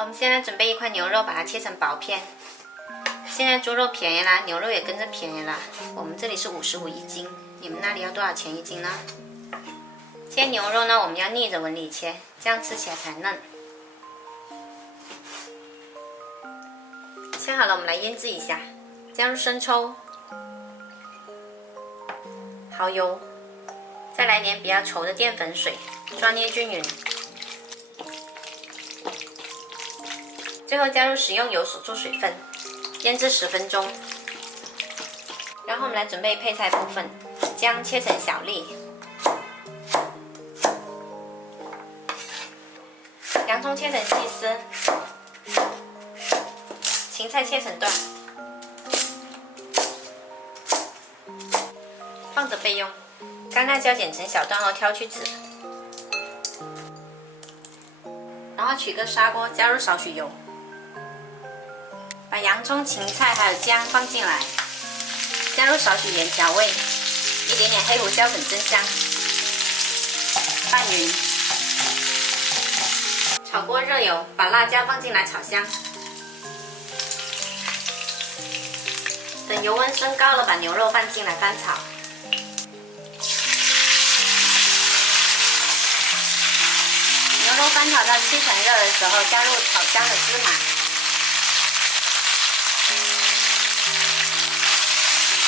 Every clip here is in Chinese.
我们先来准备一块牛肉，把它切成薄片。现在猪肉便宜啦，牛肉也跟着便宜啦。我们这里是55一斤，你们那里要多少钱一斤呢？切牛肉呢，我们要逆着纹理切，这样吃起来才嫩。切好了，我们来腌制一下，加入生抽、蚝油，再来点比较稠的淀粉水，抓捏均匀。最后加入食用油锁住水分，腌制10分钟。然后我们来准备配菜部分，姜切成小粒，洋葱切成细丝，芹菜切成段，放着备用。干辣椒剪成小段后挑去籽，然后取个砂锅，加入少许油，把洋葱、芹菜还有姜放进来，加入少许盐调味，一点点黑胡椒粉增香，拌匀。炒锅热油，把辣椒放进来炒香。等油温升高了，把牛肉放进来翻炒。牛肉翻炒到7成热的时候，加入炒香的芝麻，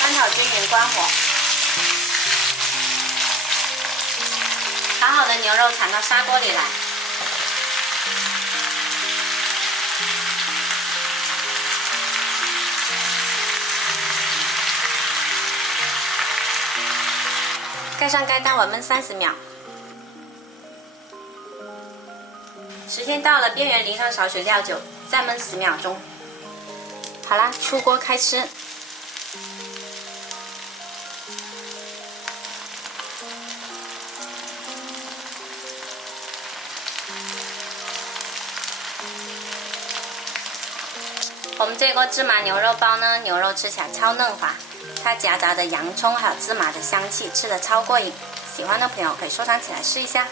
翻炒均匀，关火。炒好的牛肉铲到砂锅里来，盖上盖，待会焖30秒。时间到了，边缘淋上少许料酒，再焖10秒钟。好啦，出锅开吃。我们这锅芝麻牛肉包呢，牛肉吃起来超嫩滑，它夹杂着洋葱还有芝麻的香气，吃得超过瘾。喜欢的朋友可以收藏起来试一下。